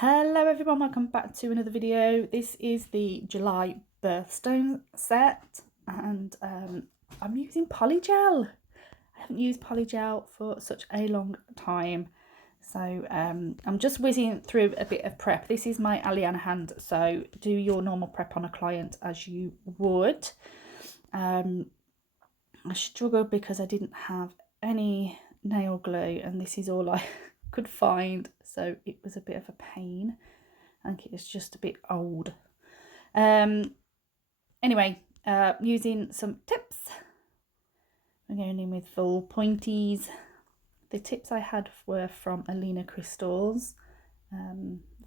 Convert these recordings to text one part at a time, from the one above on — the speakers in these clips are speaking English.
Hello everyone, welcome back to another video. This is the July birthstone set and I'm using polygel. I haven't used polygel for such a long time. So I'm just whizzing through a bit of prep. This is my Aliana hand, so do your normal prep on a client as you would. I struggled because I didn't have any nail glue and this is all I could find, so it was a bit of a pain. I think it's just a bit old. Anyway, using some tips. I'm going in with full pointies. The tips I had were from Alina Crystals.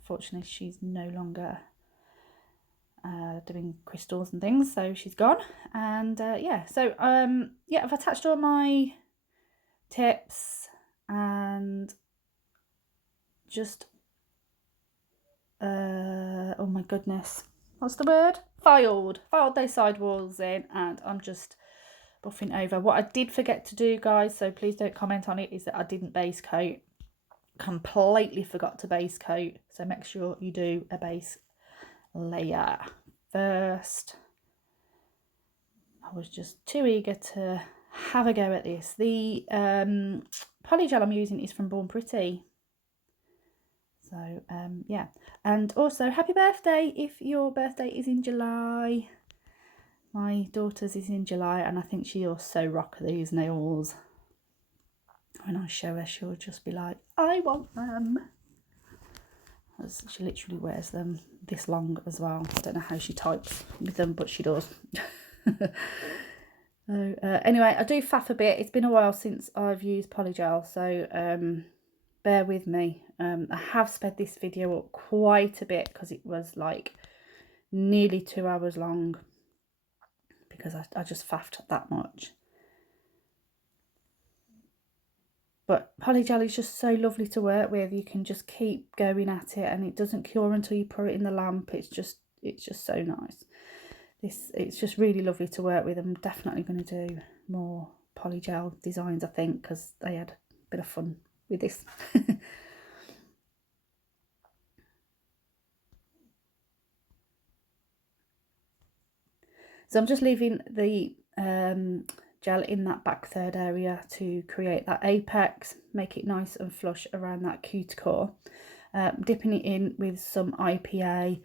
Fortunately, she's no longer doing crystals and things, so she's gone. And yeah, so yeah, I've attached all my tips and just oh my goodness, what's the word? Filed those sidewalls in, and I'm just buffing over. What I did forget to do, guys, so please don't comment on it, is that I didn't base coat. Completely forgot to base coat, so make sure you do a base layer first. I was just too eager to have a go at this. The polygel I'm using is from Born Pretty. So yeah, and also happy birthday if your birthday is in July. My daughter's is in July and I think she'll so rock these nails. When I show her, she'll just be like, I want them. As she literally wears them this long as well. I don't know how she types with them, but she does. So anyway, I do faff a bit. It's been a while since I've used polygel, so bear with me. I have sped this video up quite a bit because it was like nearly 2 hours long because I just faffed that much. But polygel is just so lovely to work with. You can just keep going at it and it doesn't cure until you put it in the lamp. It's just so nice. It's just really lovely to work with. I'm definitely going to do more polygel designs, I think, because they had a bit of fun with this. So I'm just leaving the gel in that back third area to create that apex, make it nice and flush around that cuticle. Dipping it in with some IPA,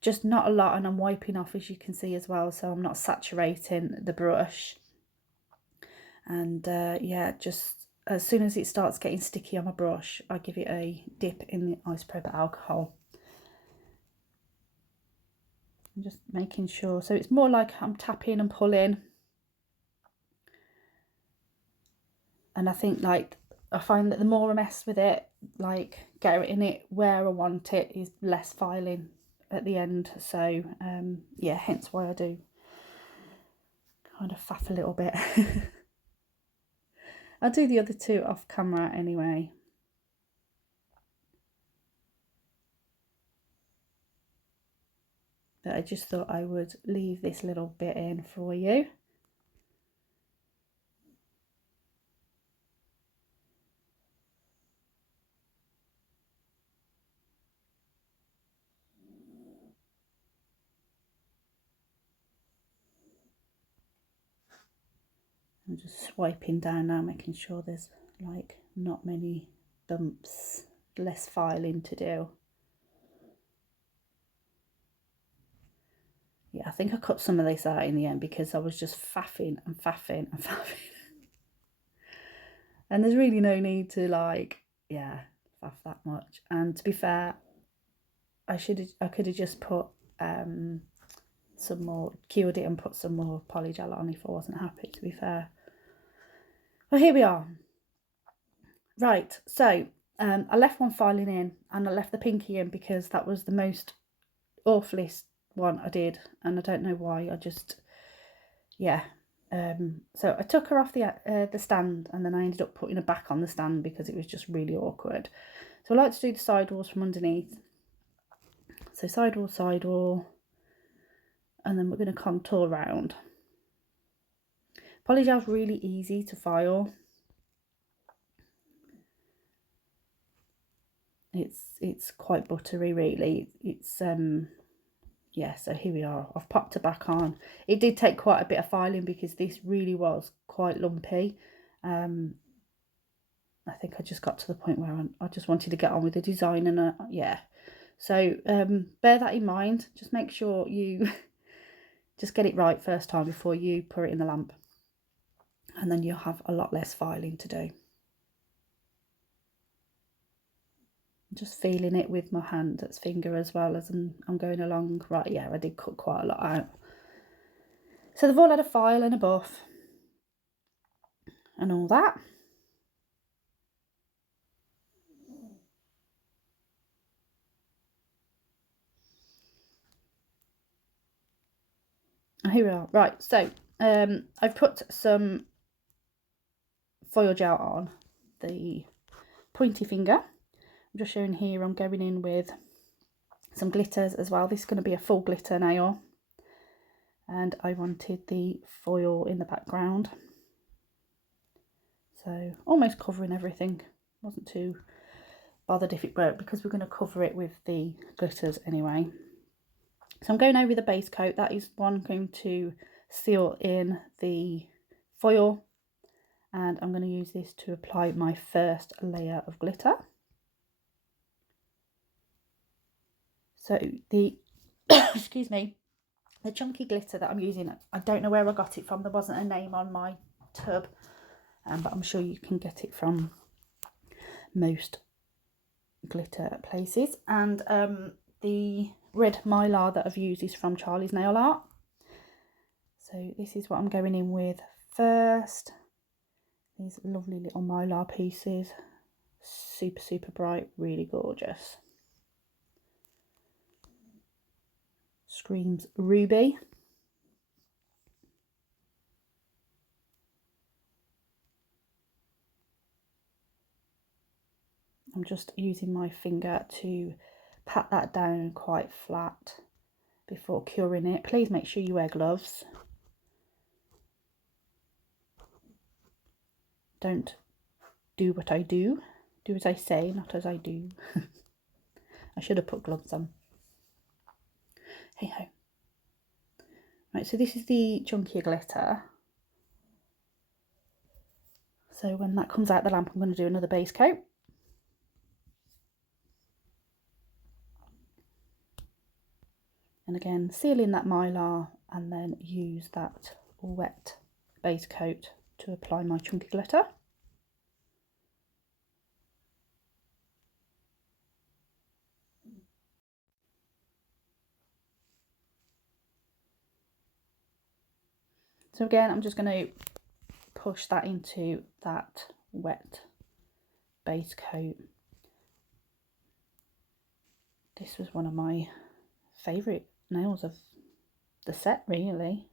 just not a lot, and I'm wiping off, as you can see as well, so I'm not saturating the brush. And yeah, just as soon as it starts getting sticky on my brush, I give it a dip in the isopropyl alcohol. I'm just making sure, so it's more like I'm tapping and pulling. And I think, like, I find that the more I mess with it, like getting it where I want it, is less filing at the end. So yeah, hence why I do kind of faff a little bit. I'll do the other two off camera anyway. But I just thought I would leave this little bit in for you. I'm just swiping down now, making sure there's like not many dumps, less filing to do. Yeah, I think I cut some of this out in the end because I was just faffing and faffing and faffing. And there's really no need to, like, yeah, faff that much. And to be fair, I could have just put some more, cured it and put some more polygel on if I wasn't happy, to be fair. Well, here we are. Right, so I left one filing in and I left the pinky in because that was the most awfulest one I did, and I don't know why. I just, yeah. So I took her off the stand, and then I ended up putting her back on the stand because it was just really awkward. So I like to do the sidewalls from underneath. So sidewall, and then we're going to contour round. Polygel's really easy to file. It's quite buttery, really. It's yeah, so here we are. I've popped it back on. It did take quite a bit of filing because this really was quite lumpy. I think I just got to the point where I just wanted to get on with the design, and yeah. So bear that in mind. Just make sure you just get it right first time before you put it in the lamp, and then you'll have a lot less filing to do. Just feeling it with my hand, that's finger, as well as I'm going along. Right, yeah, I did cut quite a lot out. So they've all had a file and a buff and all that. Here we are. Right, so I've put some foil gel on the pointy finger. I'm just showing here I'm going in with some glitters as well. This is going to be a full glitter nail, and I wanted the foil in the background, so almost covering everything. Wasn't too bothered if it broke because we're going to cover it with the glitters anyway. So I'm going over the base coat. That is one going to seal in the foil, and I'm going to use this to apply my first layer of glitter. So the excuse me, the chunky glitter that I'm using, I don't know where I got it from. There wasn't a name on my tub, but I'm sure you can get it from most glitter places. And the red mylar that I've used is from Charlie's Nail Art. So this is what I'm going in with first. These lovely little mylar pieces, super bright, really gorgeous. Screams ruby. I'm just using my finger to pat that down quite flat before curing it. Please make sure you wear gloves. Don't do what I do. Do as I say, not as I do. I should have put gloves on. Hey ho. Right, so this is the chunkier glitter. So when that comes out the lamp, I'm going to do another base coat. And again, seal in that mylar and then use that wet base coat to apply my chunky glitter. So again, I'm just going to push that into that wet base coat. This was one of my favourite nails of the set, really.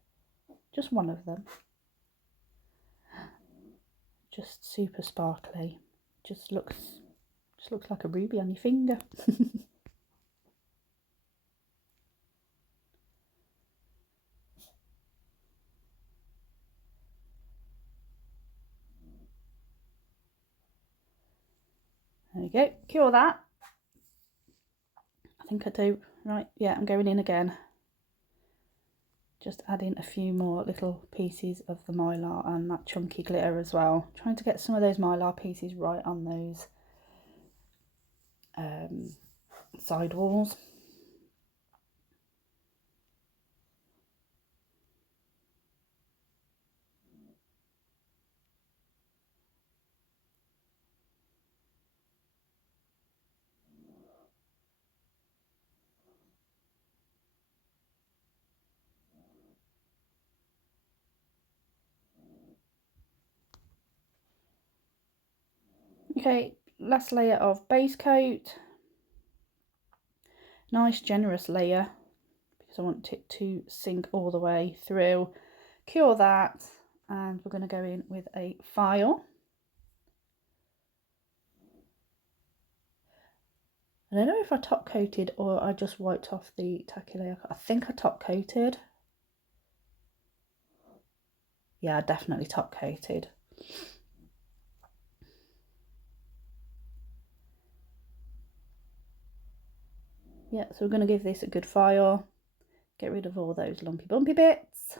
Just one of them. Just super sparkly. Just looks like a ruby on your finger. There we go. Cure that. I think I do. Right, yeah, I'm going in again. Just adding a few more little pieces of the mylar and that chunky glitter as well. Trying to get some of those mylar pieces right on those side walls. Okay, last layer of base coat. Nice generous layer because I want it to sink all the way through. Cure that, and we're going to go in with a file. I don't know if I top coated or I just wiped off the tacky layer. I think I top coated. Yeah, I definitely top coated. Yeah, so we're going to give this a good file, get rid of all those lumpy bumpy bits.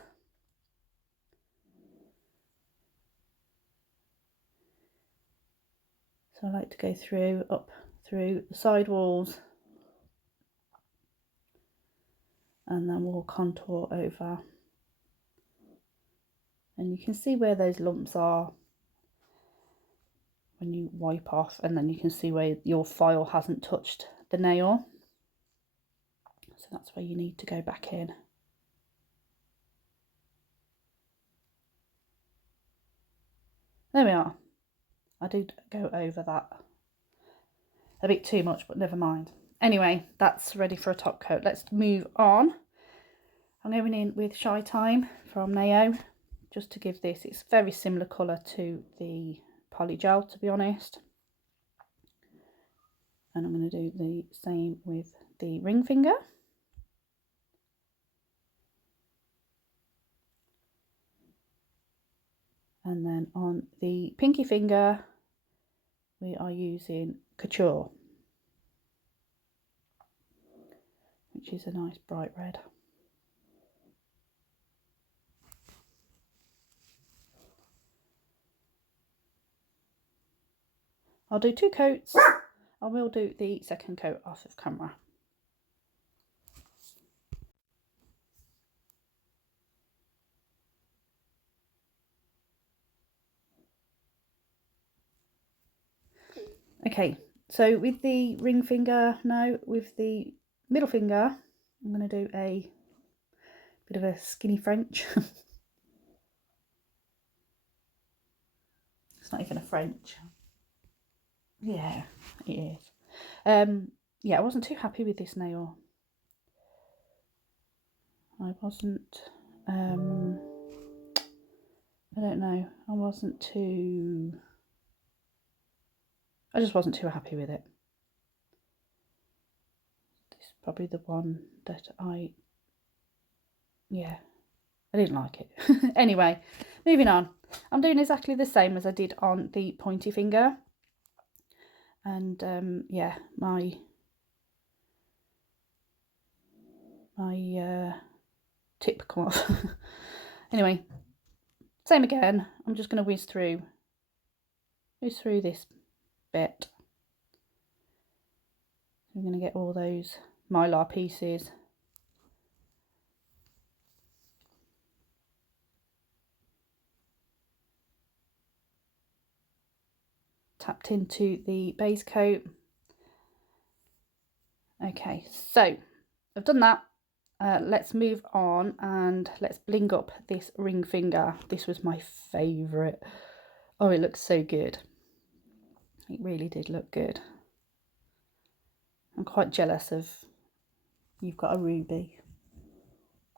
So I like to go through, up through the side walls, and then we'll contour over. And you can see where those lumps are when you wipe off, and then you can see where your file hasn't touched the nail. So that's where you need to go back in. There we are. I did go over that a bit too much, but never mind. Anyway, that's ready for a top coat. Let's move on. I'm going in with Shy Time from Nao, just to give this, it's very similar colour to the Polygel, to be honest. And I'm going to do the same with the ring finger. And then on the pinky finger, we are using Couture, which is a nice bright red. I'll do 2 coats. I will do the second coat off of camera. Okay, so with the ring finger, now with the middle finger, I'm going to do a bit of a skinny French. It's not even a French. Yeah, it is. Yeah, I wasn't too happy with this nail. I wasn't, I don't know, I just wasn't too happy with it. This is probably the one that I didn't like it. Anyway, moving on. I'm doing exactly the same as I did on the pointy finger. And yeah, my tip come off. Anyway, same again. I'm just going to whiz through this bit. I'm going to get all those mylar pieces. Tapped into the base coat. Okay, so I've done that. Let's move on and let's bling up this ring finger. This was my favourite. Oh, it looks so good. It really did look good. I'm quite jealous of you've got a ruby,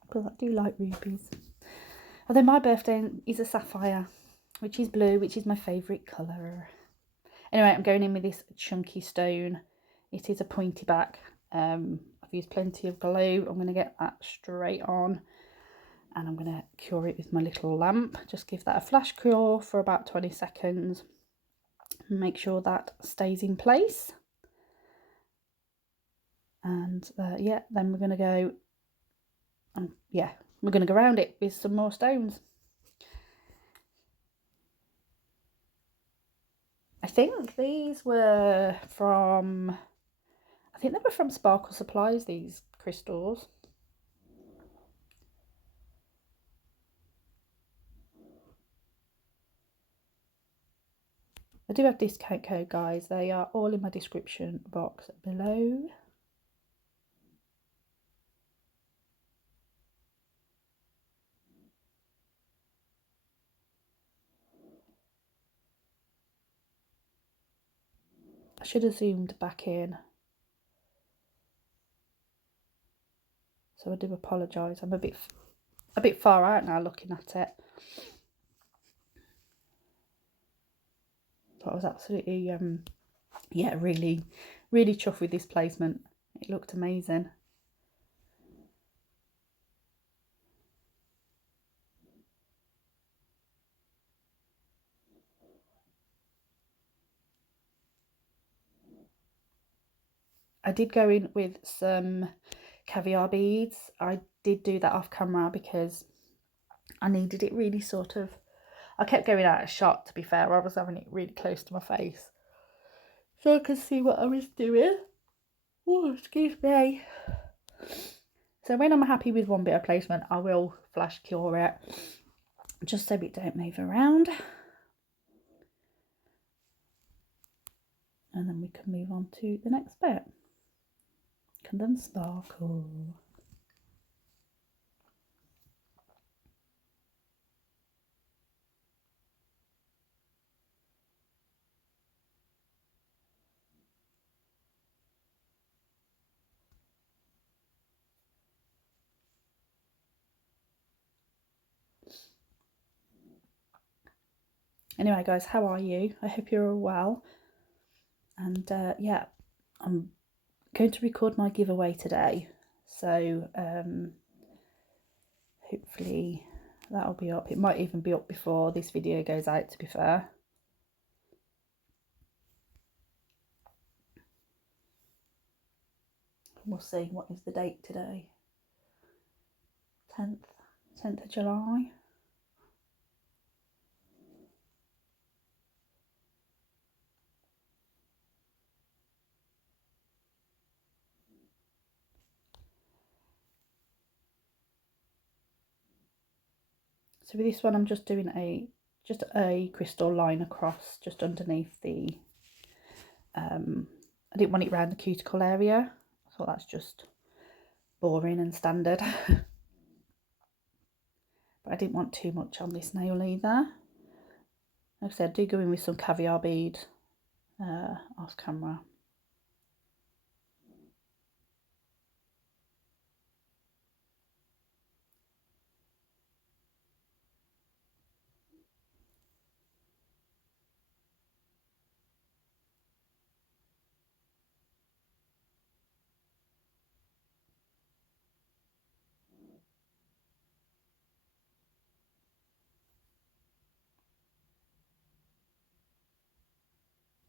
because I do like rubies. Although my birthday is a sapphire, which is blue, which is my favourite colour. Anyway, I'm going in with this chunky stone. It is a pointy back. I've used plenty of glue. I'm going to get that straight on, and I'm going to cure it with my little lamp. Just give that a flash cure for about 20 seconds. Make sure that stays in place. And yeah, then we're going to go, we're going to go around it with some more stones. I think these were from, I think they were from Sparkle Supplies, these crystals. I do have discount code, guys. They are all in my description box below. I should have zoomed back in. So I do apologise. I'm a bit far out now looking at it. But I was absolutely, yeah, really chuffed with this placement. It looked amazing. I did go in with some caviar beads. I did do that off camera because I needed it really sort of, I kept going out of shot, to be fair. I was having it really close to my face so I could see what I was doing. Oh, excuse me. So when I'm happy with one bit of placement, I will flash cure it, just so it don't move around. And then we can move on to the next bit. Can then sparkle. Anyway, guys, how are you? I hope you're all well. And yeah, I'm going to record my giveaway today. So hopefully that'll be up. It might even be up before this video goes out, to be fair. We'll see. What is the date today? 10th of July. So with this one, I'm just doing just a crystal line across, just underneath the, I didn't want it around the cuticle area. I thought that's just boring and standard. But I didn't want too much on this nail either. Like I said, I do go in with some caviar bead off camera.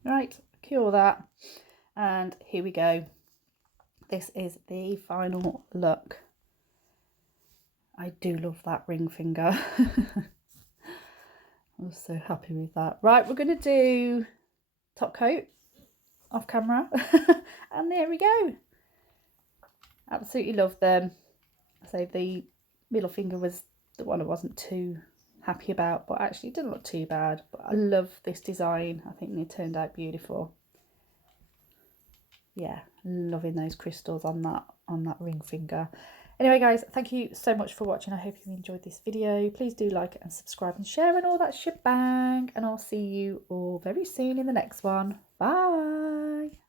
Right, cure that, and here we go. This is the final look. I do love that ring finger. I'm so happy with that. Right, we're going to do top coat off camera. And there we go. Absolutely love them. So the middle finger was the one I wasn't too happy about, but actually it didn't look too bad. But I love this design. I think they turned out beautiful. Yeah, loving those crystals on that ring finger. Anyway, guys, thank you so much for watching. I hope you enjoyed this video. Please do like and subscribe and share and all that shebang. And I'll see you all very soon in the next one. Bye.